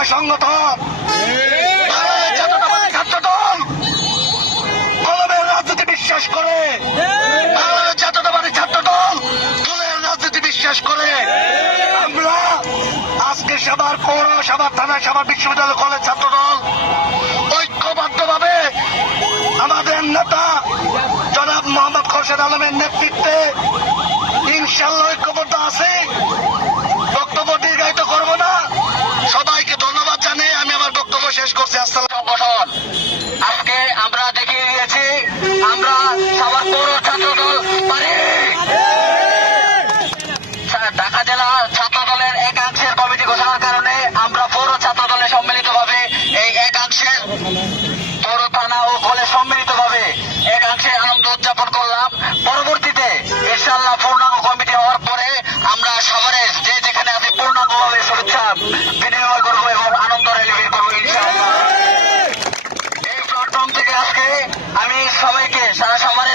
Media সংগঠন জাতীয়তাবাদী ছাত্র দল কলমের রাজনীতি বিশ্বাস করে, জাতীয়তাবাদী ছাত্র দল দলের রাজনীতি বিশ্বাস করে। আমরা আজকে সবার পৌরসভা, থানা সভা, বিশ্ববিদ্যালয়, কলেজ ছাত্র দল ঐক্যবদ্ধভাবে আমাদের নেতা জনাব মোহাম্মদ খোরশেদ আলমের নেতৃত্বে ইনশাআল্লাহ ঐক্যবদ্ধ আছে। বক্তব্য দীর্ঘায়িত করব না, সবাইকে ধন্যবাদ জানিয়ে আমি আমার বক্তব্য শেষ করছি। আসসালাম। সংগঠন আজকে আমরা দেখিয়ে দিয়েছি আমরা সবার পৌর ছাত্র দল পারি। ঢাকা জেলা ছাত্র দলের একাংশের কমিটি ঘোষণার কারণে আমরা পৌর ছাত্র দলে সম্মিলিতভাবে এই একাংশের পৌর থানা ও কলেজ সম্মিলিতভাবে একাংশে আনন্দ উদযাপন করলাম। পরবর্তীতে ইনশাআল্লাহ পূর্ণাঙ্গ কমিটি হওয়ার পরে আমরা সবারে যে যেখানে আছে পূর্ণাঙ্গভাবে শুভেচ্ছা বিনিময় করবো এবং আনন্দ র্যালি বের করবো ইনশাআল্লাহ। এই প্ল্যাটফর্ম থেকে আজকে আমি সবাইকে সারা সবার